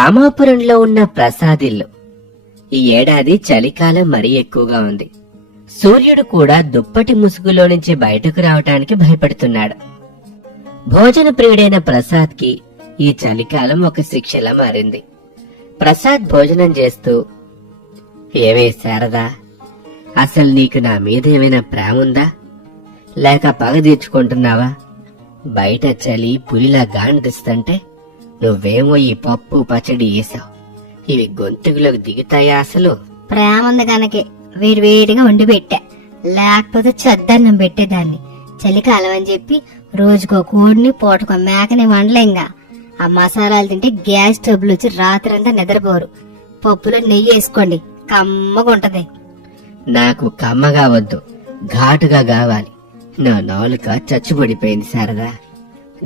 రామాపురంలో ఉన్న ప్రసాద్ ఇల్లు. ఈ ఏడాది చలికాలం మరీ ఎక్కువగా ఉంది. సూర్యుడు కూడా దుప్పటి ముసుగులో నుంచి బయటకు రావటానికి భయపడుతున్నాడు. భోజన ప్రియుడైన ప్రసాద్ కి ఈ చలికాలం ఒక శిక్షలా మారింది. ప్రసాద్ భోజనం చేస్తూ, ఏవే శారదా, అసలు నీకు నా మీద ఏమైనా ప్రేమ ఉందా, లేక పగ తీర్చుకుంటున్నావా? బయట చలి పులిలా గాండిస్తుంటే నువ్వేమో ఈ పప్పు పచ్చడి వేసావు. ఇవి గొంతుకులోకి దిగుతాయా? అసలు ప్రేమ ఉంది కనుకే వేడివేడిగా వండి పెట్టా, లేకపోతే చద్దన్నం పెట్టేదాన్ని. చలికాలం అని చెప్పి రోజుకో కోడిని పూటకో మేకని వండలేంగా. ఆ మసాలాలు తింటే గ్యాస్ ట్రబుల్ వచ్చి రాత్రంతా నిద్రపోరు. పప్పులో నెయ్యి వేసుకోండి, కమ్మగా ఉంటది. నాకు కమ్మగా వద్దు, ఘాటుగా కావాలి. నా నాలుక చచ్చుబడిపోయింది శారదా.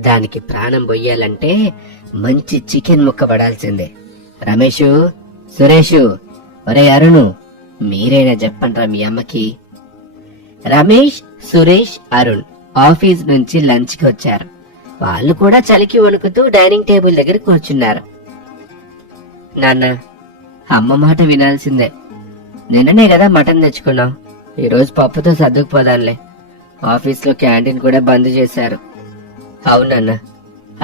దానికి ప్రాణం పొయ్యాలంటే మంచి చికెన్ ముక్క పడాల్సిందే. రమేషు, సురేషు, ఒరే అరుణు, మీరైనా చెప్పండ్రా మీ అమ్మకి. రమేష్, సురేష్, అరుణ్ ఆఫీస్ నుంచి లంచ్ కి వచ్చారు. వాళ్ళు కూడా చలికి వణుకుతూ డైనింగ్ టేబుల్ దగ్గర కూర్చున్నారు. నాన్న, అమ్మ మాట వినాల్సిందే. నిన్ననే కదా మటన్ తెచ్చుకున్నాం, ఈరోజు పప్పుతో సర్దుకుపోదాంలే. ఆఫీస్ లో క్యాంటీన్ కూడా బంద్ చేశారు. అవునన్న,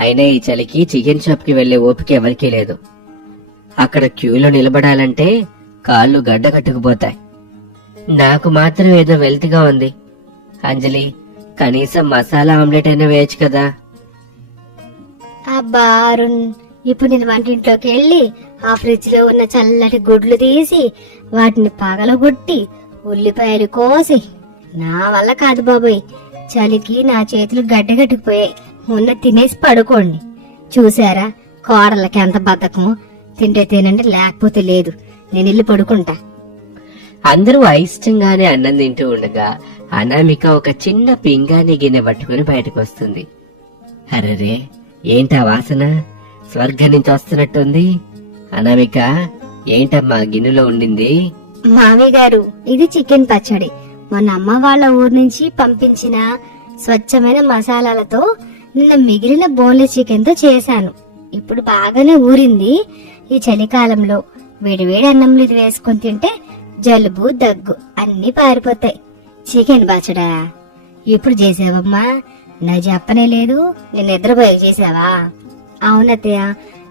అయినా ఈ చలికి చికెన్ షాప్ కి వెళ్లే ఓపిక ఎవరికీ లేదు. అక్కడ క్యూలో నిలబడాలంటే కాళ్ళు గడ్డ కట్టుకుపోతాయి. నాకు మాత్రం ఏదో వెల్తిగా ఉంది. అంజలి, కనీసం మసాలా ఆమ్లెట్ అయినా వేయచ్చు కదా. అబ్బా అరుణ్, ఇప్పుడు నేను వంటింట్లోకి వెళ్ళి ఆ ఫ్రిడ్జ్ లో ఉన్న చల్లటి గుడ్లు తీసి వాటిని పగలగొట్టి ఉల్లిపాయలు కోసి, నా వల్ల కాదు బాబోయ్. చలికి నా చేతులు గడ్డగట్టుకుపోయాయి. మొన్న తినేసి పడుకోండి. చూసారా కోడలకి ఎంత బద్ధకము. తింటే తినండి, లేకపోతే లేదు. నేను వెళ్ళి పడుకుంటా. అందరూ అయిష్టంగానే అన్నం తింటూ ఉండగా అనామిక ఒక చిన్న పింగాణి గిన్నె పట్టుకుని బయటకు వస్తుంది. అరెరే, ఏంటా వాసన? స్వర్గం నుంచి వస్తున్నట్టుంది. అనామిక, ఏంటమ్మా గిన్నెలో ఉండింది? మామయ్య గారు, ఇది చికెన్ పచ్చడి. మన అమ్మ వాళ్ళ ఊరు నుంచి పంపించిన స్వచ్ఛమైన మసాలాలతో నిన్న మిగిలిన బోన్లెస్ చికెన్ తో చేశాను. ఇప్పుడు బాగానే ఊరింది. ఈ చలికాలంలో వేడివేడి అన్నంలో ఇది వేసుకొని తింటే జలుబు దగ్గు అన్ని పారిపోతాయి. చికెన్ పచ్చడా ఎప్పుడు చేసావమ్మా? నా చెప్పనే లేదు. నిన్న నిద్రపోయి చేసావా? అవునత్తయ్య,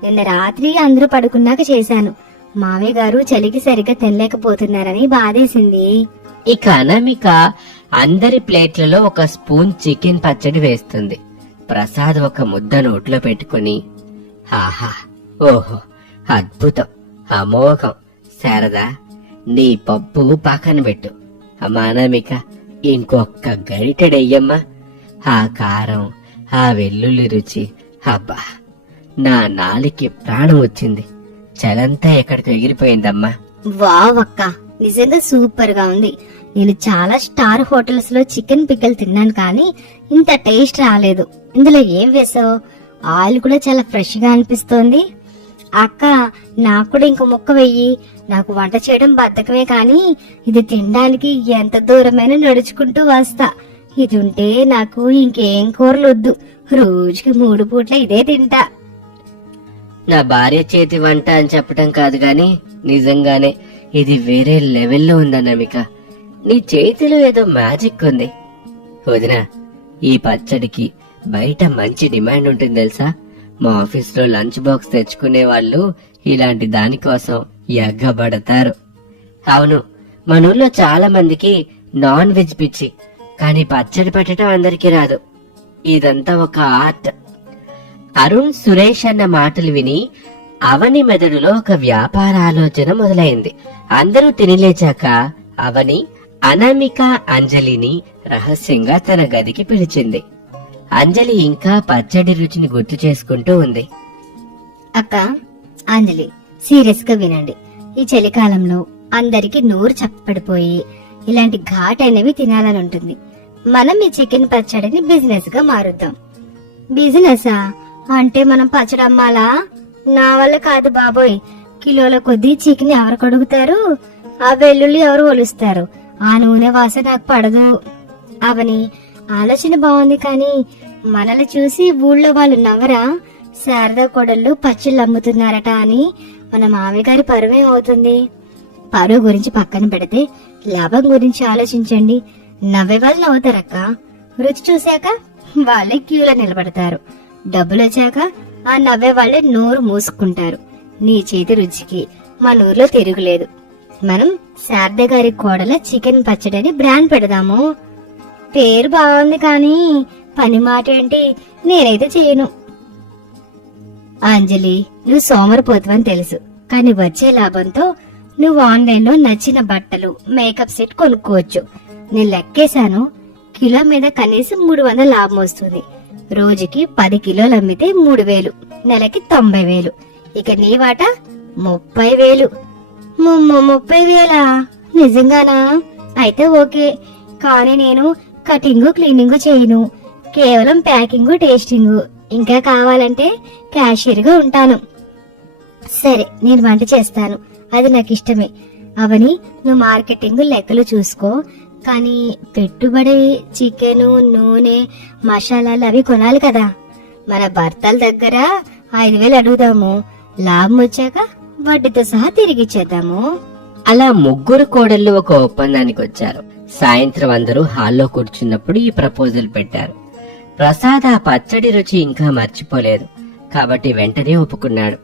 నిన్న రాత్రి అందరూ పడుకున్నాక చేశాను. మామయ్య గారు చలికి సరిగ్గా తినలేకపోతున్నారని బాధేసింది. ఇక అనామిక అందరి ప్లేట్లలో ఒక స్పూన్ చికెన్ పచ్చడి వేస్తుంది. ప్రసాద్ ఒక ముద్ద నోట్లో పెట్టుకుని, ఆహా, ఓహో, అద్భుతం, అమోఘం. శారదా, నీ పప్పు పక్కన పెట్టు. అమ్మా అనామిక, ఇంకొక్క గరిటెడయ్యమ్మా. ఆ కారం, ఆ వెల్లుల్లి రుచి, అబ్బా, నా నాలికి ప్రాణం వచ్చింది. చలంతా ఎక్కడికి ఎగిరిపోయిందమ్మా. వావ్ అక్క, నిజంగా సూపర్ గా ఉంది. నేను చాలా స్టార్ హోటల్స్ లో చికెన్ పిక్కలు తిన్నాను, కానీ ఇంత టేస్ట్ రాలేదు. ఇందులో ఏం వేసావు? ఆయిల్ కూడా చాలా ఫ్రెష్ గా అనిపిస్తోంది. అక్క, నాకు కూడా ఇంకో ముక్క వెయ్యి. నాకు వంట చేయడం బద్ధకమే, కానీ ఇది తినడానికి ఎంత దూరమైనా నడుచుకుంటూ వస్తా. ఇది ఉంటే నాకు ఇంకేం కూరలు వద్దు. రోజుకి 3 పూట్ల ఇదే తింటా. నా భార్య చేతి వంట అని చెప్పటం కాదు గాని నిజంగానే ఇది వేరే లెవెల్లో ఉందన్నమిక. నీ చేతిలో ఏదో మ్యాజిక్ ఉంది. వదినా, ఈ పచ్చడికి బయట మంచి డిమాండ్ ఉంటుంది తెలుసా? మా ఆఫీస్ లో లంచ్ బాక్స్ తెచ్చుకునే వాళ్ళు ఇలాంటి దానికోసం ఎగ్గబడతారు. అవును, మన ఊర్లో చాలా మందికి నాన్ వెజ్ పిచ్చి, కానీ పచ్చడి పెట్టడం అందరికీ రాదు. ఇదంతా ఒక ఆర్ట్. అరుణ్, సురేష్ అన్న మాటలు విని అవని మెదడులో ఒక వ్యాపార ఆలోచన మొదలైంది. అందరూ తినిలేచాక అవని అనామిక, అంజలిని రహస్యంగా తన గదికి పిలిచింది. అంజలి ఇంకా పచ్చడి రుచిని గుర్తు చేసుకుంటూ ఉంది. అక్క, అంజలి, సీరియస్ గా వినండి. ఈ చలికాలంలో అందరికి నోరు చప్పడిపోయి ఇలాంటి ఘాటైనవి తినాలని ఉంటుంది. మనం ఈ చికెన్ పచ్చడిని బిజినెస్ గా మారుద్దాం. బిజినెసా అంటే మనం పచ్చడి అమ్మాలా? నా వల్ల కాదు బాబోయ్. కిలోల కొద్దీ చికెన్ ఎవరు కడుగుతారు? ఆ వెల్లుల్లి ఎవరు ఒలుస్తారు? ఆ నూనె వాసన నాకు పడదు. అవని ఆలోచన బాగుంది, కానీ మనల్ని చూసి ఊళ్ళో వాళ్ళు నవ్వరా? శారదా కోడళ్ళు పచ్చళ్ళు అమ్ముతున్నారట అని మన మామయ్య గారి పరువేం అవుతుంది? పరువు గురించి పక్కన పెడితే లాభం గురించి ఆలోచించండి. నవ్వే వాళ్ళు నవ్వుతారక్క. రుచి చూశాక వాళ్ళే క్యూలో నిలబడతారు. డబ్బులు వచ్చాక ఆ నవ్వే వాళ్ళే నోరు మూసుకుంటారు. నీ చేతి రుచికి మన ఊర్లో తిరుగులేదు. మనం శారద గారి కోడల చికెన్ పచ్చడి అని బ్రాండ్ పెడదాము. పేరు బాగుంది కానీ పని మాట ఏంటి? నేనైతే చేయను. అంజలి, నువ్వు సోమరిపోతువని తెలుసు, కానీ వచ్చే లాభంతో నువ్వు ఆన్లైన్ లో నచ్చిన బట్టలు, మేకప్ సెట్ కొనుక్కోవచ్చు. నేను లెక్కేశాను, కిలో మీద కనీసం 300 లాభం వస్తుంది. రోజుకి 10 కిలోలు అమ్మితే 3000, నెలకి 90,000. ఇక నీ వాట 30,000. 30,000? నిజంగానా? అయితే ఓకే. కానీ నేను కటింగ్ క్లీనింగ్ చేయను, కేవలం ప్యాకింగ్ టేస్టింగ్. ఇంకా కావాలంటే క్యాషియర్ గా ఉంటాను. సరే, నేను వంట చేస్తాను, అది నాకు ఇష్టమే. అవని, నువ్వు మార్కెటింగ్ లెక్కలు చూసుకో. కానీ పెట్టుబడి చికెన్, నూనె, మసాలాలు అవి కొనాలి కదా. మన భర్తల దగ్గర 5,000 అడుగుదాము. లాభం వచ్చాక వడ్డీతో సహా తిరిగిచ్చేద్దాము. అలా ముగ్గురు కోడళ్ళు ఒక ఒప్పందానికి వచ్చారు. సాయంత్రం అందరూ హాల్లో కూర్చున్నప్పుడు ఈ ప్రపోజల్ పెట్టారు. ప్రసాద్ ఆ పచ్చడి రుచి ఇంకా మర్చిపోలేదు కాబట్టి వెంటనే ఒప్పుకున్నాడు.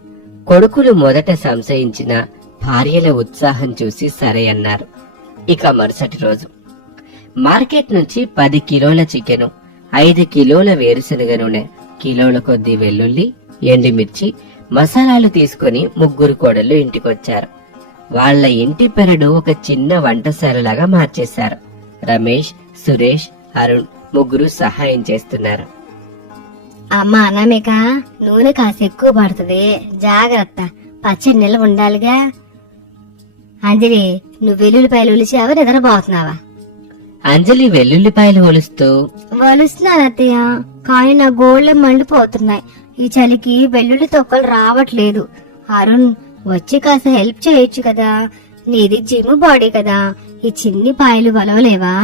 కొడుకులు మొదట సంశయించిన భార్యల ఉత్సాహం చూసి సరే అన్నారు. ఇక మరుసటి రోజు మార్కెట్ నుంచి 10 కిలోల చికెను, 5 కిలోల వేరుశనగ నూనె, కిలోల కొద్దీ వెల్లుల్లి, ఎండుమిర్చి, మసాలాలు తీసుకుని ముగ్గురు కోడళ్ళు ఇంటికొచ్చారు. వాళ్ల ఇంటి పెరడు ఒక చిన్న వంటశాలలాగా మార్చేశారు. రమేష్, సురేష్, అరుణ్ ముగ్గురు సహాయం చేస్తున్నారు. అమ్మా అనామిక, నూనె కాస్త ఎక్కువ పడుతుంది, జాగ్రత్త. పచ్చడి నిల్వ ఉండాలిగా. అంజలి, నువ్వు వెల్లుల్లిపాయలు ఒలిచావా నిద్రపోతున్నావా? అంజలి వెల్లుల్లిపాయలు ఒలుస్తూ, వలుస్తున్నాను అత్తయ్య, కానీ నా గోళ్ళే మండిపోతున్నాయి. ఈ చలికి వెల్లుల్లి తొక్కలు రావట్లేదు. అరుణ్, వచ్చి కాస్త హెల్ప్ చేయొచ్చు కదా. నీది జిమ్ బాడీ కదా, ఈ చిన్ని పాయలు వలవలేవా?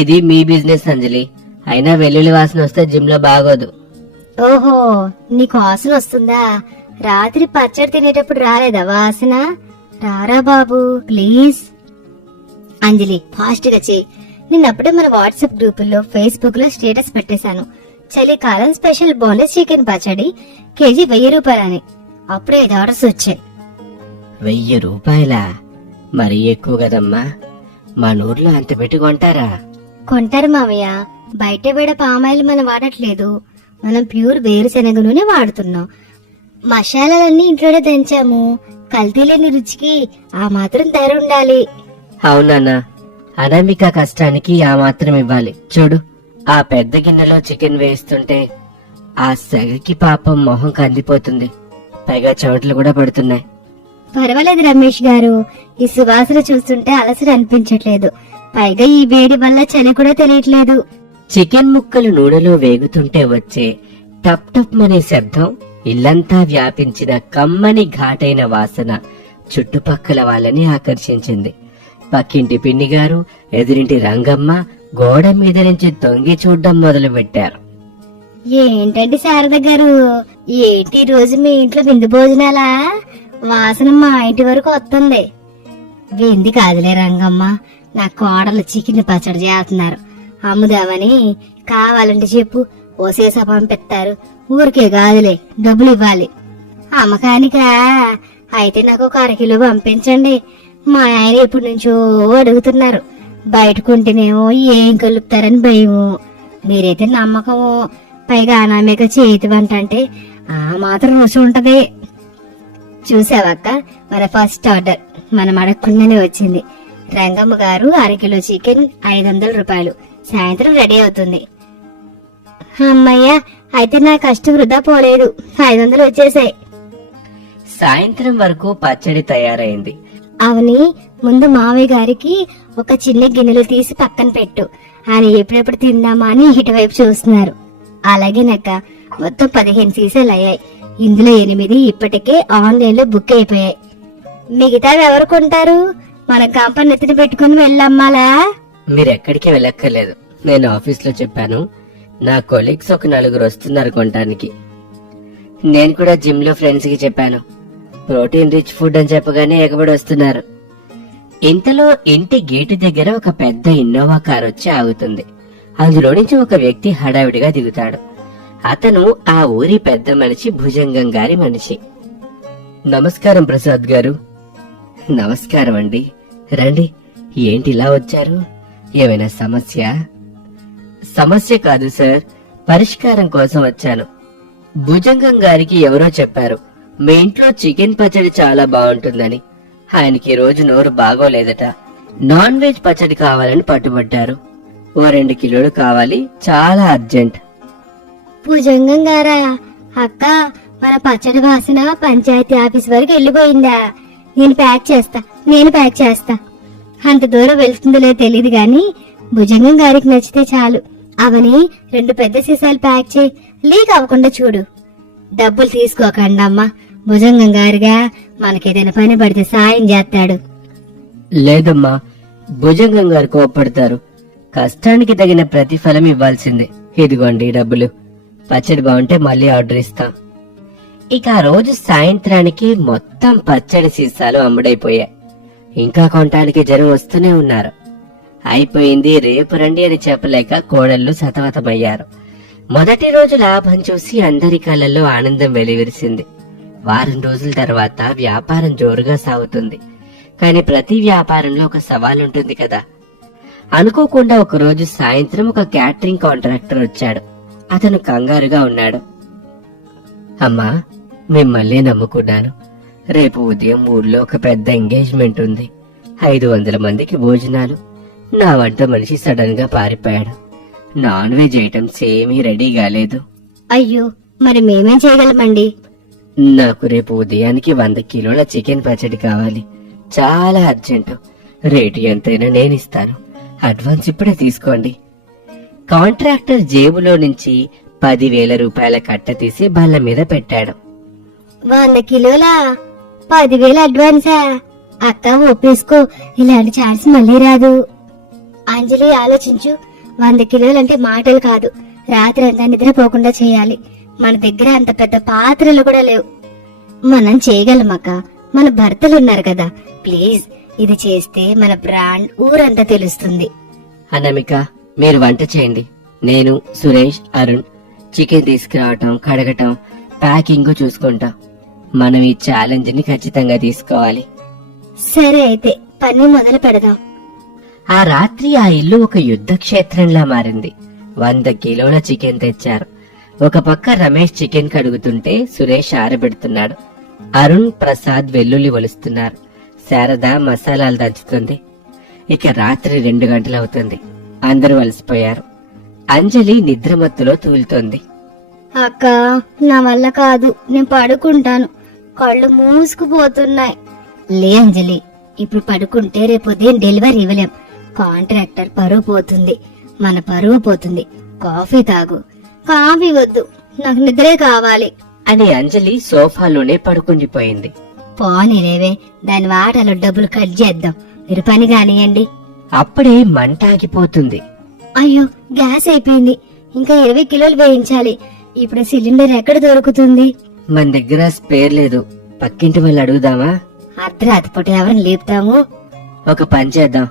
ఇది మీ బిజినెస్ అంజలి, అయినా వెల్లుల్లి వాసన వస్తే జిమ్ లో బాగోదు. ఓహో, నీకు వాసన వస్తుందా? రాత్రి పచ్చడి తినేటప్పుడు రాలేదా వాసన? రారా బాబు ప్లీజ్. అంజలి, ఫాస్ట్ గా చెయ్యి. నిన్నప్పుడే మన వాట్సాప్ గ్రూపుల్లో, ఫేస్బుక్ లో స్టేటస్ పెట్టేశాను. చలికాలం స్పెషల్ బోనస్ చికెన్ పచ్చడి కేజీ 1000 రూపాయలని. అప్పుడే 5 ఆర్డర్స్ వచ్చాయి. 1000 రూపాయలా? మరీ ఎక్కువ కదమ్మా. మన ఊర్లో అంత పెట్టి కొంటారా? కొంటారు మావయ్య. బయట వేడ పామాయిల్ మనం వాడట్లేదు, మనం ప్యూర్ వేరుశెనగ నూనె వాడుతున్నాం. మసాలాలన్నీ ఇంట్లోనే దంచాము. కల్తీ లేని రుచికి ఆ మాత్రం ధర ఉండాలి. అవునన్నా, అనామిక కష్టానికి ఆ మాత్రం ఇవ్వాలి. చూడు, ఆ పెద్ద గిన్నెలో చికెన్ వేస్తుంటే ఆ సెగకి పాపం మొహం కందిపోతుంది, పైగా చెమటలు కూడా పడుతున్నాయి. పర్వాలేదు రమేష్ గారు, ఈ సువాసన చూస్తుంటే అలసట అనిపించట్లేదు. పైగా ఈ వేడి వల్ల చలి కూడా తెలియట్లేదు. చికెన్ ముక్కలు నూనెలో వేగుతుంటే వచ్చే టప్ టప్ అనే శబ్దం, ఇల్లంతా వ్యాపించిన కమ్మని ఘాటైన వాసన చుట్టుపక్కల వాళ్ళని ఆకర్షించింది. పక్కింటి పిన్నిగారు, ఎదురింటి రంగమ్మ గోడ మీద నుంచి తొంగి చూడ్డం మొదలు పెట్టారు. ఏంటండి శారద గారు, ఏంటి రోజు మీ ఇంట్లో విందు భోజనాలా? వాసన మా ఇంటి వరకు వస్తుంది. వింది కాదులే రంగమ్మ, నా కోడలు చికెన్ పచ్చడి చేస్తున్నారు, అమ్ముదామని. కావాలంటే చెప్పు, ఓసేసా పంపిస్తారు. ఊరికే కాదులే, డబ్బులు ఇవ్వాలి. అమ్మకానికా? అయితే నాకు ఒక 1/2 కిలో పంపించండి. మా ఆయన ఎప్పటి నుంచో అడుగుతున్నారు. బయటకుంటేనేమో ఏం కలుపుతారని భయము, మీరైతే నమ్మకము. పైగా అనామిక చేతి వంట అంటే ఆ మాత్రం రుచి ఉంటది. చూసావక్క, మన ఫస్ట్ ఆర్డర్ మనం అడగకుండానే వచ్చింది. రంగమ్మ గారు 1/2 కిలో చికెన్ 500 రూపాయలు. సాయంత్రం రెడీ అవుతుంది. అమ్మయ్యా, అయితే నా కష్టం వృధా పోలేదు. 500 వచ్చేసాయి. సాయంత్రం వరకు పచ్చడి తయారైంది. అవని, ముందు మావయ్య గారికి ఒక చిన్న గిన్నెలు తీసి పక్కన పెట్టు. ఆయన ఎప్పుడెప్పుడు తిందామా అని ఇటువైపు చూస్తున్నారు. అలాగేనక్క. మొత్తం 15 సీసాలు అయ్యాయి. ఇందులో 8 ఇప్పటికే ఆన్లైన్ లో బుక్ అయిపోయాయి. మిగతావి ఎవరు కొంటారు? మన కంపెనీ ఎత్తున పెట్టుకుని వెళ్ళమ్మాలా? మీరెక్కడికి వెళ్ళక్కర్లేదు, నేను ఆఫీస్ లో చెప్పాను. నా కొలీగ్స్ ఒక 4 వస్తున్నారు కొనటానికి. నేను కూడా జిమ్ లో ఫ్రెండ్స్ కి చెప్పాను. ప్రోటీన్ రిచ్ ఫుడ్ అని చెప్పగానే ఎగబడి వస్తున్నారు. ఇంతలో ఇంటి గేటు దగ్గర ఒక పెద్ద ఇన్నోవా కార్ వచ్చి ఆగుతుంది. అందులో నుంచి ఒక వ్యక్తి హడావిడిగా దిగుతాడు. అతను ఆ ఊరి పెద్ద మనిషి భుజంగం గారి మనిషి. నమస్కారం ప్రసాద్ గారు. నమస్కారం అండి. రండి. ఏంటి ఇలా వచ్చారు? ఏమైనా సమస్య? సమస్య కాదు సార్, పరిష్కారం కోసం వచ్చాను. భుజంగం గారికి ఎవరో చెప్పారు మీ ఇంట్లో చికెన్ పచ్చడి చాలా బాగుంటుందని. ఆయనకి రోజు నోరు బాగోలేదట. నాన్ వెజ్ పచ్చడి కావాలని పట్టుబట్టారు. ఓ 2 కిలోలు కావాలి, చాలా అర్జెంట్. భుజంగం గారా, అక్క మన పచ్చడి వాసన పంచాయతీ ఆఫీస్ వరకు వెళ్ళిపోయిందా? నేను ప్యాక్ చేస్తా. అంత దూరం వెళ్తుందో తెలియదు గాని భుజంగం గారికి నచ్చితే చాలు. అవని 2 పెద్ద సీసాలు ప్యాక్ చేయి, లీక్ అవ్వకుండా చూడు. డబ్బులు తీసుకోకండి అమ్మా, భుజంగం గారిగా మనకేదైనా పని పడితే సాయం చేస్తాడు. లేదమ్మా, భుజంగం గారు కోప్పడతారు. కష్టానికి తగిన ప్రతిఫలం ఇవ్వాల్సిందే. ఇదిగోండి డబ్బులు. పచ్చడి బాగుంటే మళ్ళీ ఆర్డర్ ఇస్తాం. ఇక ఆ రోజు సాయంత్రానికి మొత్తం పచ్చడి సీసాలు అమ్ముడైపోయాయి. ఇంకా కొనటానికి జనం వస్తూనే ఉన్నారు. అయిపోయింది, రేపు రండి అని చెప్పలేక కోడళ్ళు సతమతమయ్యారు. మొదటి రోజు లాభం చూసి అందరి కళ్ళల్లో ఆనందం వెలివిరిసింది. వారం రోజుల తర్వాత వ్యాపారం జోరుగా సాగుతుంది. కానీ ప్రతి వ్యాపారంలో ఒక సవాలుంటుంది కదా. అనుకోకుండా ఒకరోజు సాయంత్రం ఒక క్యాటరింగ్ కాంట్రాక్టర్ వచ్చాడు. అతను కంగారుగా ఉన్నాడు. అమ్మా, మిమ్మల్ని నమ్ముకున్నాను. రేపు ఉదయం ఊర్లో ఒక పెద్ద ఎంగేజ్మెంట్ ఉంది. 500 మందికి భోజనాలు. నా వంట మనిషి సడన్ గా పారిపోయాడు. నాన్ వెజ్ ఐటమ్స్ ఏమీ రెడీ కాలేదు. అయ్యో, మరి మేమేం చేయగలమండి? నాకు రేపు ఉదయానికి 100 కిలోల చికెన్ పచ్చడి కావాలి, చాలా అర్జెంటు. రేటు ఎంతైనా నేనిస్తాను. అడ్వాన్స్ ఇప్పుడే తీసుకోండి. కాంట్రాక్టర్ జేబులో నుంచి 10,000 రూపాయల కట్ట తీసి బల్ల మీద పెట్టాడు. 100 కిలోలా? 10,000 అడ్వాన్సా? అక్క ఒప్పేసుకో, ఇలాంటి ఛాన్స్ మళ్ళీ రాదు. అంజలి ఆలోచించు. 100 కిలోలంటే మాటలు కాదు. రాత్రి అంతా నిద్రపోకుండా చేయాలి. మన దగ్గర అంత పెద్ద పాత్రలు కూడా లేవు. మనం చేయగలమక్క, మన భర్తలున్నారు కదా. ప్లీజ్, ఇది చేస్తే మన బ్రాండ్ ఊరంతా తెలుస్తుంది. అనామిక, మీరు వంట చేయండి. నేను, సురేష్, అరుణ్ చికెన్ తీసుకురావటం, కడగటం, ప్యాకింగ్ చూసుకుంటాం. మనం ఈ ఛాలెంజ్ ని ఖచ్చితంగా తీసుకోవాలి. సరే, అయితే పని మొదలు పెడదాం. ఆ రాత్రి ఆ ఇల్లు ఒక యుద్ధ క్షేత్రంలా మారింది. 100 కిలోల చికెన్ తెచ్చారు. ఒక పక్క రమేష్ చికెన్ కడుగుతుంటే సురేష్ ఆరబెడుతున్నాడు. అరుణ్, ప్రసాద్ వెల్లుల్లి ఒలుస్తున్నారు. శారద మసాలాలు దంచుతుంది. ఇక రాత్రి 2 గంటలవుతుంది. అందరూ అలసిపోయారు. అంజలి నిద్రమత్తులో తూలుతోంది. అక్క, నా వల్ల కాదు, నేను పడుకుంటాను. కళ్ళు మూసుకుపోతున్నాయి. లే అంజలి, ఇప్పుడు పడుకుంటే రేపు ఉదయం డెలివరీ ఇవ్వలేం. కాంట్రాక్టర్ పరువు పోతుంది, మన పరువు పోతుంది. కాఫీ తాగు. కాఫీ వద్దు, నాకు నిద్రే కావాలి అని అంజలి సోఫాలోనే పడుకుండిపోయింది. పోనీలేవే, దాని వాటలో డబ్బులు కట్ చేద్దాం. మీరు పని కానియండి. అప్పుడే మంట ఆగిపోతుంది. అయ్యో, గ్యాస్ అయిపోయింది. ఇంకా 20 కిలోలు వేయించాలి. ఇప్పుడు సిలిండర్ ఎక్కడ దొరుకుతుంది? మన దగ్గర స్పేర్ లేదు. పక్కింటి వాళ్ళు అడుగుదామా? అర్ధరాత్రి పూట ఎవరిని లేపుతాము? ఒక పని చేద్దాం.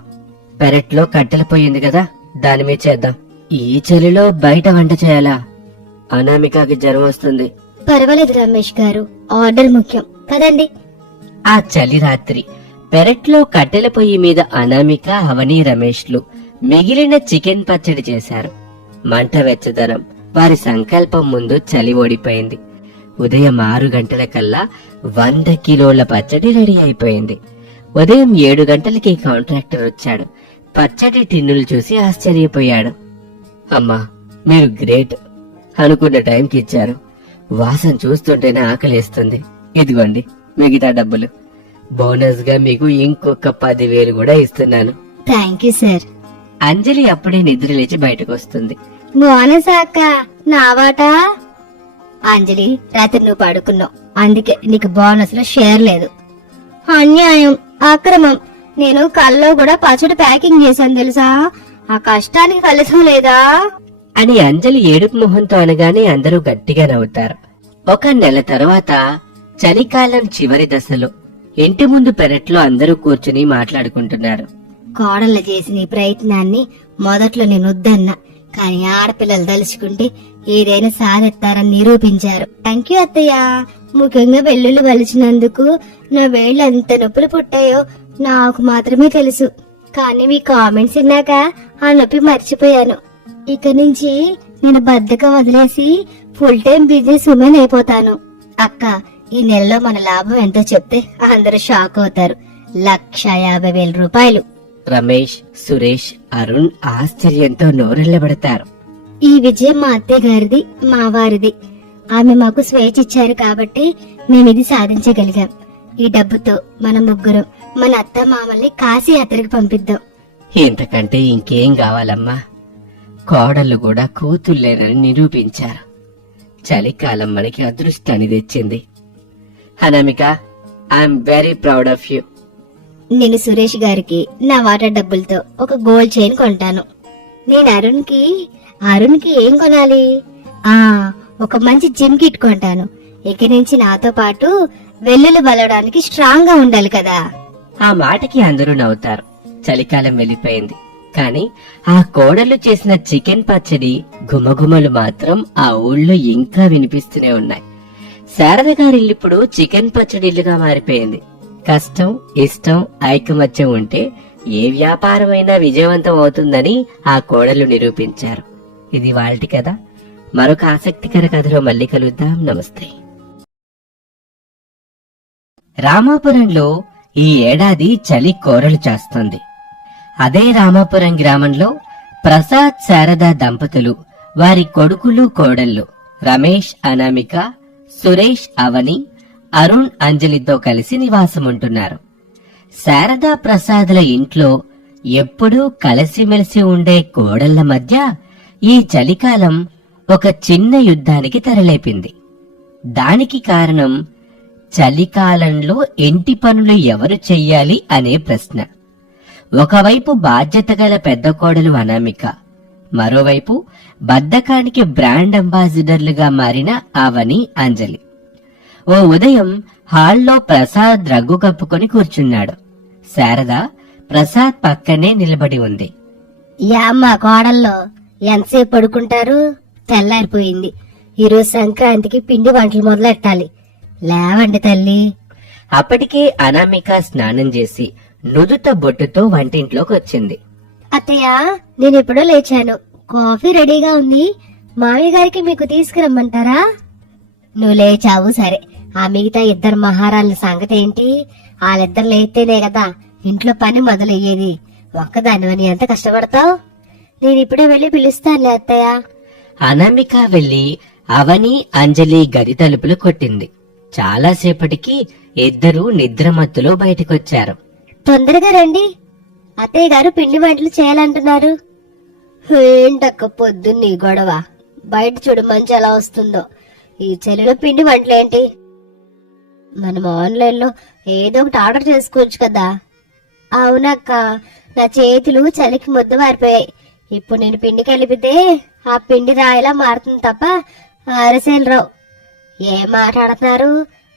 పెరట్లో కట్టెల పోయింది కదా, దాని మీద చేద్దాం. ఈ చలిలో బయట వంట చేయాలా? అనామికకి జ్వరం వస్తుంది. పర్వాలేదు రమేష్ గారు, ఆర్డర్ ముఖ్యం. పదండి. ఆ చలి రాత్రి పెరట్లో కట్టెల పొయ్యి మీద అనామిక, అవని, రమేష్లు మిగిలిన చికెన్ పచ్చడి చేశారు. మంట వెచ్చదనం వారి సంకల్పం ముందు చలి ఓడిపోయింది. ఉదయం 6 గంటలకల్లా 100 కిలోల పచ్చడి రెడీ అయిపోయింది. ఉదయం 7 గంటలకి కాంట్రాక్టర్ వచ్చాడు. పచ్చడి టిన్నులు చూసి ఆశ్చర్యపోయాడు. అమ్మా, మీరు గ్రేట్. అనుకున్న టైంకి ఇచ్చారు. వాసన చూస్తుంటేనే ఆకలేస్తుంది. ఇదిగోండి మిగతా డబ్బులు. బోనస్ గా మీకు ఇంకొక 10,000 కూడా ఇస్తున్నాను. Thank you sir. అంజలి అప్పుడే నిద్రలేచి బయటకు వస్తుంది. బోనస్ అక్క, నా వాటా? అంజలి, రాత్రి నువ్వు పడుకున్నావు, అందుకే నీకు బోనస్ లో షేర్ లేదు. అన్యాయం, అక్రమం. నేను కల్లో కూడా పచ్చడి ప్యాకింగ్ చేశాను తెలుసా? ఆ కష్టానికి ఫలితం లేదా అని అంజలి ఏడుపు మొహంతో అనగానే అందరూ గట్టిగా నవ్వుతారు. ఒక నెల తర్వాత చలికాలం చివరి దశలో ఇంటి ముందు పెరట్లో అందరూ కూర్చుని మాట్లాడుకుంటున్నారు. కోడళ్ళు చేసిన ఈ ప్రయత్నాన్ని మొదట్లో నేను వద్దన్నా, కానీ ఆడపిల్లలు తలుచుకుంటే ఏదైనా సాధిస్తారని నిరూపించారు. థ్యాంక్ యూ అత్తయ్య. ముఖ్యంగా వెల్లుల్లి వలిచినందుకు నా వేళ్ళు ఎంత నొప్పులు పుట్టాయో నాకు మాత్రమే తెలుసు. కానీ మీ కామెంట్స్ విన్నాక ఆ నొప్పి మర్చిపోయాను. ఇక నుంచి నేను బద్ధకం వదిలేసి ఫుల్ టైం బిజినెస్ ఉమెన్ అయిపోతాను. అక్క, ఈ నెలలో మన లాభం ఎంతో చెప్తే అందరూ షాక్ అవుతారు. 1,50,000 రూపాయలు. రమేష్, సురేష్, అరుణ్ ఆశ్చర్యంతో నోరెళ్లబడతారు. ఈ విజయం మా అత్తయ్య గారిది, మా వారిది. ఆమె మాకు స్వేచ్ఛ ఇచ్చారు కాబట్టి మేమిది సాధించగలిగాం. ఈ డబ్బుతో మన ముగ్గురం మన అత్త మామల్ని కాశీ యాత్రకు పంపిద్దాం. ఇంతకంటే ఇంకేం కావాలమ్మా? కోడళ్ళు కూడా కూతుళ్లేనని నిరూపించారు. చలికాలం మనకి అదృష్టాన్ని తెచ్చింది. Anamika, I'm very proud of you. నేను సురేష్ గారికి నా వాటా డబ్బులతో ఒక గోల్డ్ చైన్ కొంటాను. నేను అరుణ్కి ఏం కొనాలి? ఒక మంచి జిమ్ కిట్ కొంటాను. ఇక నుంచి నాతో పాటు వెల్లుల్లి బలవడానికి స్ట్రాంగ్ గా ఉండాలి కదా. ఆ మాటకి అందరూ నవ్వుతారు. చలికాలం వెళ్లిపోయింది, కాని ఆ కోడళ్ళు చేసిన చికెన్ పచ్చడి గుమగుమలు మాత్రం ఆ ఊళ్ళో ఇంకా వినిపిస్తూనే ఉన్నాయి. శారద గారిల్లిప్పుడు చికెన్ పచ్చడిల్లుగా మారిపోయింది. కష్టం, ఇష్టం, ఐకమత్యం ఉంటే ఏ వ్యాపారమైనా విజయవంతం అవుతుందని ఆ కోడలు నిరూపించారు. ఇది వాళ్ళటి కథ. మరొక ఆసక్తికర కథలో మళ్ళీ కలుద్దాం. నమస్తే. రామాపురంలో ఈ ఏడాది చలి కోరలు చేస్తోంది. అదే రామాపురం గ్రామంలో ప్రసాద్, శారద దంపతులు, వారి కొడుకులు, కోడళ్ళు రమేష్, అనామిక, సురేష్, అవని, అరుణ్, అంజలితో కలిసి నివాసముంటున్నారు. శారదా ప్రసాద్ల ఇంట్లో ఎప్పుడూ కలిసిమెలిసి ఉండే కోడళ్ల మధ్య ఈ చలికాలం ఒక చిన్న యుద్ధానికి తెరలేపింది. దానికి కారణం చలికాలంలో ఇంటి పనులు ఎవరు చెయ్యాలి అనే ప్రశ్న. ఒకవైపు బాధ్యత గల పెద్ద కోడలు అనామిక, మరోవైపు బద్ధకానికి బ్రాండ్ అంబాసిడర్లుగా మారిన అవని, అంజలి. ఓ ఉదయం హాల్లో ప్రసాద్ రగ్గు కప్పుకొని కూర్చున్నాడు. శారద ప్రసాద్ పక్కనే నిలబడి ఉంది. యామ్మా కోడల్లో ఎంతసేపు పడుకుంటారు? తెల్లారిపోయింది. ఈరోజు సంక్రాంతికి పిండి వంటలు మొదలెట్టాలి. లేవండి తల్లి. అప్పటికే అనామిక స్నానం చేసి నుదుట బొట్టుతో వంటింట్లోకి వచ్చింది. అత్తయ్య, నేనెప్పుడో లేచాను. కాఫీ రెడీగా ఉంది. మామయ్య గారికి మీకు తీసుకురమ్మంటారా? నువ్వు లేచావు సరే, ఆ మిగతా ఇద్దరు మహారాళ్ళ సంగతి ఏంటి? వాళ్ళిద్దరు లేస్తేనే కదా ఇంట్లో పని మొదలయ్యేది. ఒక్కదానివని ఎంత కష్టపడతావు? నేనిప్పుడే వెళ్లి పిలుస్తానులే అత్తయ్య. అనామిక వెళ్లి అవని, అంజలి గది తలుపులు కొట్టింది. చాలాసేపటికి ఇద్దరూ నిద్రమత్తులో బయటకొచ్చారు. తొందరగా రండి, అత్తయ్య గారు పిండి వంటలు చేయాలంటున్నారు. ఏంటక్క పొద్దున్న గొడవ? బయట చూడు మంచి ఎలా వస్తుందో. ఈ చలిలో పిండి వంటలేంటి? మనం ఆన్లైన్ లో ఏదో ఒకటి ఆర్డర్ చేసుకోవచ్చు కదా. అవునక్క, నా చేతులు చలికి ముద్ద మారిపోయాయి. ఇప్పుడు నేను పిండి కలిపితే ఆ పిండి రాయిలా మారుతుంది తప్ప అరసేలు రావు. ఏం మాట్లాడుతున్నారు?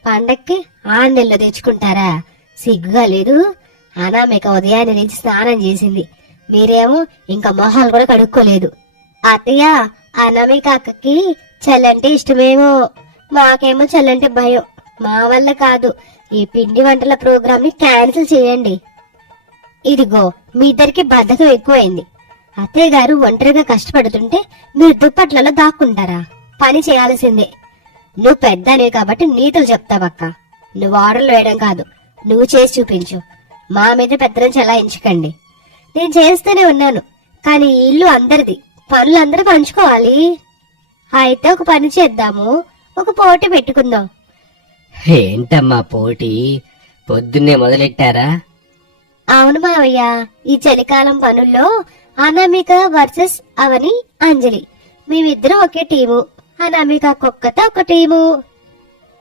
పండక్కి ఆన్లైన్లో తెచ్చుకుంటారా? సిగ్గుగా లేదు? అనామిక ఉదయాన్నే నుంచి స్నానం చేసింది, మీరేమో ఇంకా మొహాలు కూడా కడుక్కోలేదు. అత్తయ్య, అనామిక అక్కకి చల్లంటే ఇష్టమేమో, మాకేమో చల్లంటే భయం. మా వల్ల కాదు. ఈ పిండి వంటల ప్రోగ్రామ్ ని క్యాన్సిల్ చేయండి. ఇదిగో, మీ ఇద్దరికి బద్ధకం ఎక్కువైంది. అత్తయ్య గారు ఒంటరిగా కష్టపడుతుంటే మీరు దుప్పట్లలో దాక్కుంటారా? పని చేయాల్సిందే. నువ్వు పెద్దనివి కాబట్టి నీతులు చెప్తావక్క. నువ్వు ఆర్డర్లు వేయడం కాదు, నువ్వు చేసి చూపించు. మా మీద పెద్దలను చెలాయించకండి. నేను చేస్తూనే ఉన్నాను, కానీ ఈ ఇల్లు అందరిది, పనులు అందరూ పంచుకోవాలి. అయితే ఒక పని చేద్దాము, ఒక పోటీ పెట్టుకుందాం. ఏంటమ్మా పోటీ? పొద్దున్నే మొదలెట్టారా? అవును మావయ్య, ఈ చలికాలం పనుల్లో అనామిక వర్సెస్ అవని, అంజలి మేమిద్దరం ఒకే టీము. అనామిక కుక్కతో ఒక టీము.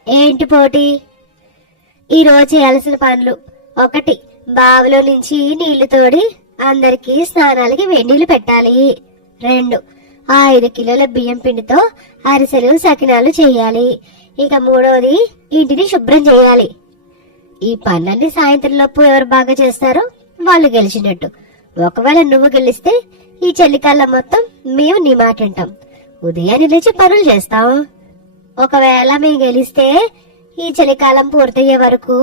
ఏంటి పోటీ? ఈ రోజు చేయాల్సిన పనులు: 1, బావిలో నుంచి నీళ్లు తోడి అందరికీ స్నానాలకి వేడినీళ్లు పెట్టాలి. 2, 5 కిలోల బియ్యం పిండితో అరిసెలు, సకినాలు చేయాలి. ఇక మూడోది ఇంటిని శుభ్రం చేయాలి. ఈ పనులన్నీ సాయంత్రంలోపు ఎవరు బాగా చేస్తారో వాళ్ళు గెలిచినట్టు. ఒకవేళ నువ్వు గెలిస్తే ఈ చలికాలం మొత్తం మేము నీ మాట వింటాం. ఉదయాన్నే లేచి పనులు చేస్తాం. ఒకవేళ మేము గెలిస్తే ఈ చలికాలం పూర్తయ్యే వరకు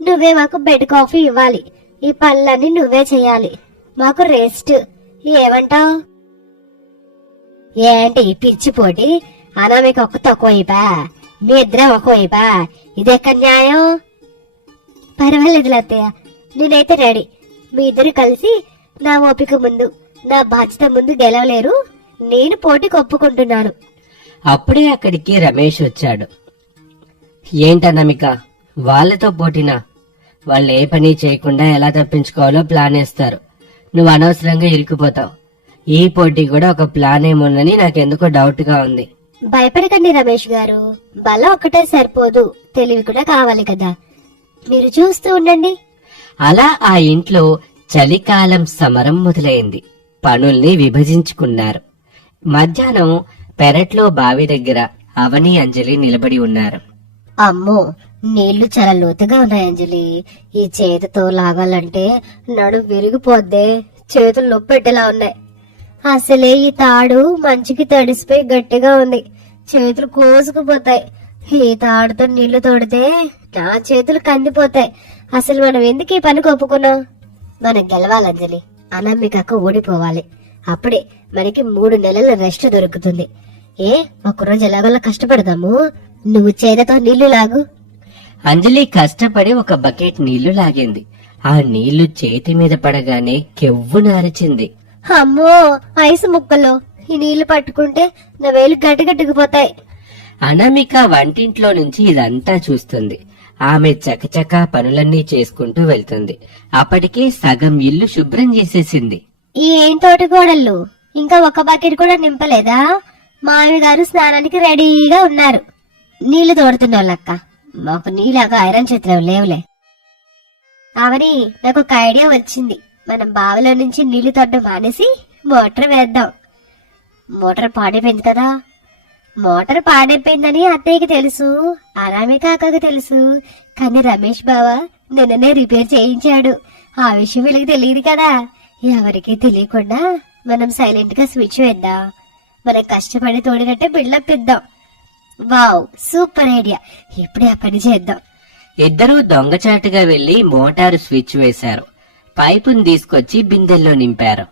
నువ్వే మాకు బెడ్ కాఫీ ఇవ్వాలి. ఈ పనులన్నీ నువ్వే చేయాలి. మాకు రెస్ట్. ఏమంటావ్? ఏంటి ఈ పిచ్చి పోటీ? అనామిక ఒక్క తక్కువ అయిపా, మీ ఇద్దరే ఒక వైపా. ఇదెక్కడ న్యాయం? పర్వాలేదు అత్తయ్య, నేనైతే రెడీ. మీ ఇద్దరు కలిసి నా ఓపిక ముందు, నా బాధ్యత ముందు గెలవలేరు. నేను పోటీకి ఒప్పుకుంటున్నాను. అప్పుడే అక్కడికి రమేష్ వచ్చాడు. ఏంటన్నమిక, వాళ్ళతో పోటీనా? వాళ్ళు ఏ పని చేయకుండా ఎలా తప్పించుకోవాలో ప్లాన్ వేస్తారు. నువ్వు అనవసరంగా ఇరుక్కుపోతావు. ఈ పోటీ కూడా ఒక ప్లాన్ ఏముందని నాకెందుకో డౌట్ గా ఉంది. భయపడకండి రమేష్ గారు, బలం ఒక్కటే సరిపోదు, తెలివి కూడా కావాలి కదా. మీరు చూస్తూ ఉండండి. అలా ఆ ఇంట్లో చలికాలం సమరం మొదలైంది. పనుల్ని విభజించుకున్నారు. మధ్యాహ్నం పెరట్లో బావి దగ్గర అవని అంజలి నిలబడి ఉన్నారు. అమ్మో, నీళ్లు చాలా లోతుగా ఉన్నాయి అంజలి. ఈ చేతితో లాగాలంటే నడు విరిగిపోద్దే. చేతులు నొప్పి పెట్టేలా ఉన్నాయి. అసలే ఈ తాడు మంచికి తడిసిపోయి గట్టిగా ఉంది. చేతులు కోసుకుపోతాయి. ఈ తాడుతో నీళ్లు తోడితే నా చేతులు కందిపోతాయి. అసలు మనం ఎందుకు ఈ పనికి ఒప్పుకున్నాం? మనం గెలవాలి అంజలి. అనామికకు ఓడిపోవాలి. అప్పుడే మనకి 3 నెలల రెస్ట్ దొరుకుతుంది. ఒక్కరోజు ఎలాగోలా కష్టపడదాము. నువ్వు చేతితో నీళ్లు లాగు. అంజలి కష్టపడి ఒక బకెట్ నీళ్లు లాగింది. ఆ నీళ్లు చేతి మీద పడగానే కెవ్వున అరిచింది. అమ్మో, ఐసు ముక్కలు. ఈ నీళ్లు పట్టుకుంటే నా వేలు గడ్డగట్టుకుపోతాయి. అనామిక వంటింట్లో నుంచి ఇదంతా చూస్తుంది. ఆమె చకచకా పనులన్నీ చేసుకుంటూ వెళ్తుంది. అప్పటికే సగం ఇల్లు శుభ్రం చేసేసింది. ఏం తోటి కోడళ్ళు, ఇంకా ఒక బకెట్ కూడా నింపలేదా? మామి గారు స్నానానికి రెడీగా ఉన్నారు. నీళ్లు తోడుతున్నాళ్ళక్క. మాకు నీలాగా ఐరన్ చేతులు లేవులే. అవని, నాకు ఒక ఐడియా వచ్చింది. మనం బావిలో నుంచి నీళ్లు తోడడం మానేసి మోటార్ వేద్దాం. మోటార్ పాడైపోయింది కదా. మోటార్ పాడైపోయిందని అత్తయ్యకి తెలుసు, అనామిక అక్కకి తెలుసు. కానీ రమేష్ బావ నిన్ననే రిపేర్ చేయించాడు. ఆ విషయం వీళ్ళకి తెలియదు కదా. ఎవరికి తెలియకుండా మనం సైలెంట్ గా స్విచ్ వేద్దాం. మనం కష్టపడి తోడినట్టే బిల్డప్ ఇద్దాం. Wow, super idea. ఇప్పుడే ఆ పని చేద్దాం. ఇద్దరూ దొంగచాటుగా వెళ్లి మోటారు స్విచ్ వేశారు. పైపును తీసుకొచ్చి బిందెల్లో నింపారు.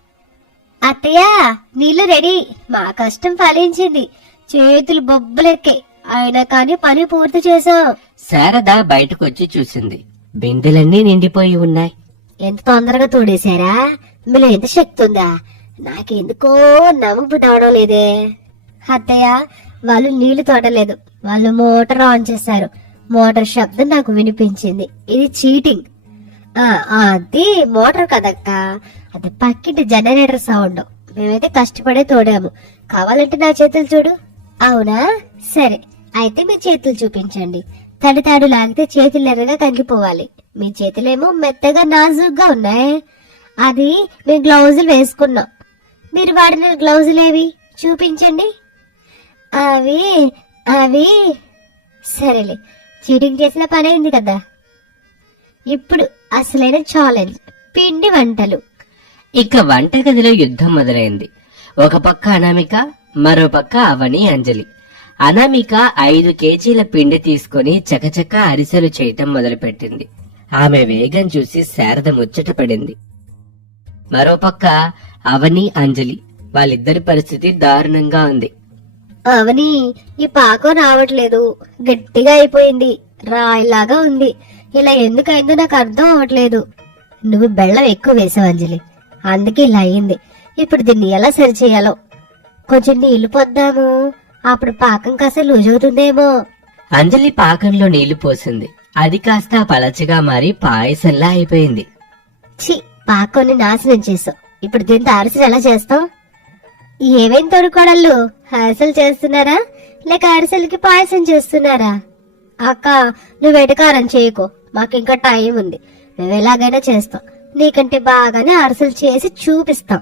అత్తయ్య, నీళ్లు రెడీ. మా కష్టం ఫలించింది. చేతులు బొబ్బలెక్కాయి. అయినా కానీ పని పూర్తి చేసాం. శారద బయటకొచ్చి చూసింది. బిందెలన్నీ నిండిపోయి ఉన్నాయి. ఎంత తొందరగా తోడేశారా? మీలో ఎంత శక్తి ఉందా? నాకెందుకో నమ్మబు తవడం లేదే. అత్తయ్య, వాళ్ళు నీళ్లు తోడలేదు. వాళ్ళు మోటార్ ఆన్ చేశారు. మోటార్ శబ్దం నాకు వినిపించింది. ఇది చీటింగ్. అది మోటార్ కదక్క, అది పక్కింటి జనరేటర్ సౌండ్. మేమైతే కష్టపడే తోడాము. కావాలంటే నా చేతులు చూడు. అవునా? సరే, అయితే మీ చేతులు చూపించండి. తడితాడు లాగితే చేతులు ఎర్రగా కంగిపోవాలి. మీ చేతులేమో మెత్తగా నాజుగ్గా ఉన్నాయి. అది మేము గ్లౌజులు వేసుకున్నాం. మీరు వాడిన గ్లౌజులేవి చూపించండి. అవి అవి సరేలే, చీటింగ్ చేసిన పని అయింది కదా. ఇప్పుడు అసలైన ఛాలెంజ్, పిండి వంటలు. ఇక వంటగదిలో యుద్ధం మొదలైంది. ఒక పక్క అనామిక, మరో పక్క అవని అంజలి. అనామిక 5 కేజీల పిండి తీసుకుని చకచక అరిసెలు చేయటం మొదలుపెట్టింది. ఆమె వేగం చూసి శారద ముచ్చట పడింది. మరోపక్క అవని అంజలి, వాళ్ళిద్దరి పరిస్థితి దారుణంగా ఉంది. అవని, ఈ పాకం రావట్లేదు. గట్టిగా అయిపోయింది. రాయిలాగా ఉంది. ఇలా ఎందుకైందో నాకు అర్థం అవట్లేదు. నువ్వు బెల్లం ఎక్కువ వేసావు అంజలి, అందుకే ఇలా అయింది. ఇప్పుడు దీన్ని ఎలా సరి చేయాలో. కొంచెం నీళ్లు పొద్దాము, అప్పుడు పాకం కాస్త లూజ్ అవుతుందేమో. అంజలి పాకంలో నీళ్లు పోసింది. అది కాస్త పలచగా మారి పాయసంలా అయిపోయింది. ఛీ, పాకాన్ని నాశనం చేసావు. ఇప్పుడు దీంతో అరిసెలు ఎలా చేస్తావు? ఏమేం తోడుకోడళ్ళు, అరిసెలు చేస్తున్నారా లేక అరిసెలకి పాయసం చేస్తున్నారా? అక్క, నువ్వు వెటకారం చేయకో. మాకు ఇంకా టైం ఉంది. మేము ఎలాగైనా చేస్తాం. నీకంటే బాగానే అరిసెలు చేసి చూపిస్తాం.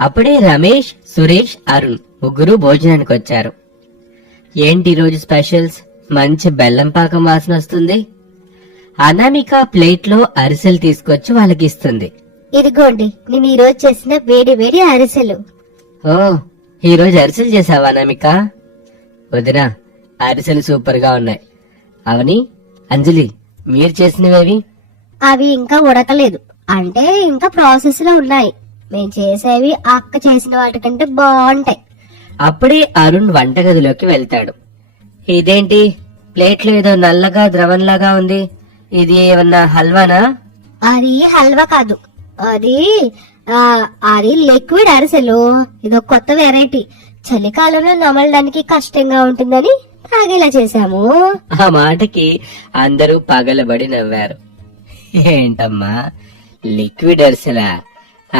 అప్పుడే రమేష్, సురేష్, అరుణ్ ముగ్గురు భోజనానికి వచ్చారు. ఏంటి రోజు స్పెషల్స్? మంచి బెల్లం పాకం వాసన వస్తుంది. అనామిక ప్లేట్లో అరిసెలు తీసుకొచ్చి వాళ్ళకిస్తుంది. ఇదిగోండి, నేను ఈ రోజు చేసిన వేడి వేడి అరిసెలు. ఓ, ఈరోజు అరిసెలు చేసావా అనామిక? వదినా, అరిసెలు సూపర్ గా ఉన్నాయి. అవని, అంజలి, మీరు చేసినవేవి? అవి ఇంకా ఉడకలేదు, అంటే ఇంకా ప్రాసెస్ లో ఉన్నాయి. మేం చేసేవి అక్క చేసిన వాటికంటే బాగుంటాయి. అప్పుడే అరుణ్ వంటగదిలోకి వెళ్తాడు. ఇదేంటి ప్లేట్లో ఏదో నల్లగా ద్రవంలాగా ఉంది, ఇది ఏమన్నా హల్వానా? అది హల్వా కాదు, అది అది లిక్విడ్ అరిసెలు. ఇదో కొత్త వెరైటీ, చలికాలంలో నమలడానికి కష్టంగా ఉంటుందని తాగేలా చేశాము. ఆ మాటకి అందరూ పగలబడి నవ్వారు. ఏంటమ్మా, లిక్విడ్ అరిసెలా?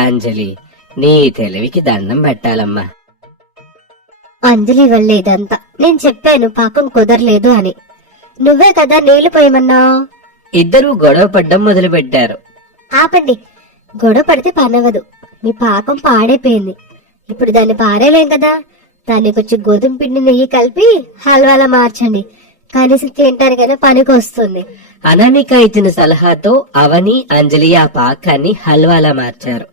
అంజలి, నీ తెలివికి దండం పెట్టాలమ్మా. అంజలి వల్లే ఇదంతా. నేను చెప్పాను పాకం కుదరలేదు అని, నువ్వే కదా నీళ్లు పోయమన్నావు. ఇద్దరూ గొడవ పడ్డం మొదలు పెట్టారు. ఆపండి, గొడవ పడితే పనవదు. మీ పాకం పాడైపోయింది, ఇప్పుడు దాన్ని పారేలేం కదా. దాన్ని కొంచెం గోధుమ పిండి నెయ్యి కలిపి హల్వాలా మార్చండి, కనీసం తింటానికైనా పనికి వస్తుంది. అనామిక ఇచ్చిన సలహాతో అవని, అంజలి ఆ పాకాన్ని హల్వాలా మార్చారు.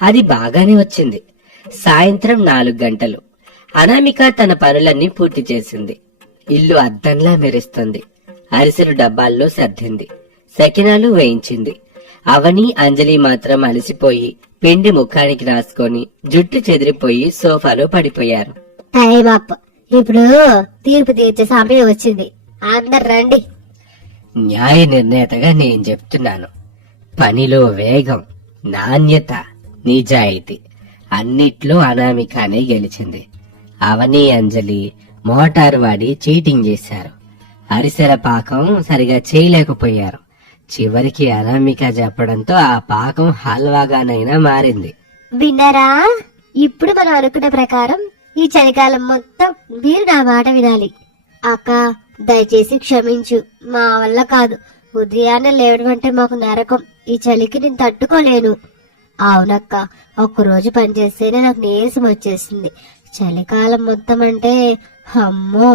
అది బాగానే వచ్చింది. సాయంత్రం 4 గంటలు. అనామిక తన పనులన్నీ పూర్తి చేసింది. ఇల్లు అద్దంలా మెరుస్తుంది. అరిసెలు డబ్బాల్లో సర్దింది, సకినాలు వేయించింది. అవని, అంజలి మాత్రం అలసిపోయి పిండి ముఖానికి రాసుకొని జుట్టు చెదిరిపోయి సోఫాలో పడిపోయారు. టైం అప్, ఇప్పుడు తీర్పు తీర్చే సమయం వచ్చింది. అందరు రండి. న్యాయ నిర్ణేతగా నేను చెప్తున్నాను. పనిలో వేగం, నాణ్యత, నిజాయితీ అన్నిట్లో అనామికనే గెలిచింది. అవని, అంజలి మోటార్ వాడి చీటింగ్ చేశారు. అరిసెల పాకం సరిగా చేయలేకపోయారు. చివరికి అనామిక చెప్పడంతో ఆ పాకం హల్వాగానైనా మారింది. విన్నారా? ఇప్పుడు మనం అనుకున్న ప్రకారం ఈ చలికాలం మొత్తం మీరు నా మాట వినాలి. అక్క, దయచేసి క్షమించు, మా వల్ల కాదు. ఉదయాన్నే లేవడం అంటే మాకు నరకం. ఈ చలికి నేను తట్టుకోలేను. అవునక్క, ఒక్కరోజు పనిచేస్తేనే నాకు నీరసం వచ్చేస్తుంది. చలికాలం మొత్తం అంటే అమ్మో,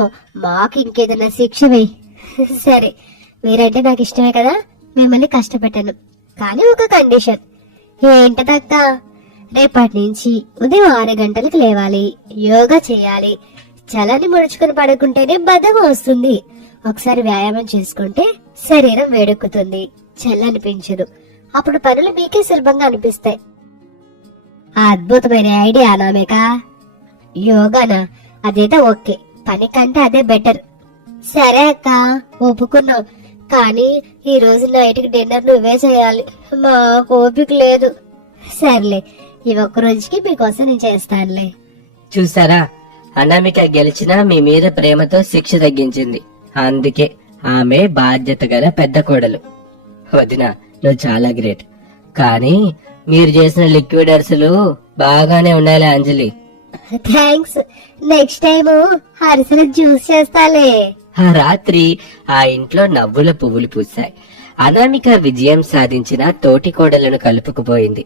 మాకు ఇంకేదైనా శిక్ష వేయి. సరే, మీరంటే నాకు ఇష్టమే కదా, మిమ్మల్ని కష్టపెట్టాను. కానీ ఒక కండిషన్. ఏంటదక్క? రేపటి నుంచి ఉదయం 6 గంటలకు లేవాలి, యోగా చేయాలి. చలని ముడుచుకుని పడుకుంటేనే బద్ధకం వస్తుంది. ఒకసారి వ్యాయామం చేసుకుంటే శరీరం వేడెక్కుతుంది, చల్లనిపించదు. అప్పుడు పనులు మీకే సులభంగా అనిపిస్తాయి. అద్భుతమైన ఐడియా అనామిక. యోగానా? అదేదో ఓకే, పని కంటే అదే బెటర్. సరే అక్క, ఒప్పుకున్నాం. కానీ ఈ రోజు నైట్కి డిన్నర్ నువ్వే చేయాలి, మా ఓపిక లేదు. సర్లే, ఈ ఒక్క రోజుకి మీకోసం నేను చేస్తానులే. చూసారా, అనామిక గెలిచినా మీ మీద ప్రేమతో శిక్ష తగ్గించింది. అందుకే ఆమె బాధ్యత గల పెద్ద కోడలు. వదినా, నువ్వు చాలా గ్రేట్. కానీ మీరు చేసిన లిక్విడ్ అరిసెలు బాగానే ఉండాలి అంజలి. థ్యాంక్స్. నెక్స్ట్ టైం అరిసెల జ్యూస్ చేస్తాలే. ఆ రాత్రి ఆ ఇంట్లో నవ్వుల పువ్వులు పూశాయి. అనామిక విజయం సాధించిన తోటి కోడలను కలుపుకుపోయింది.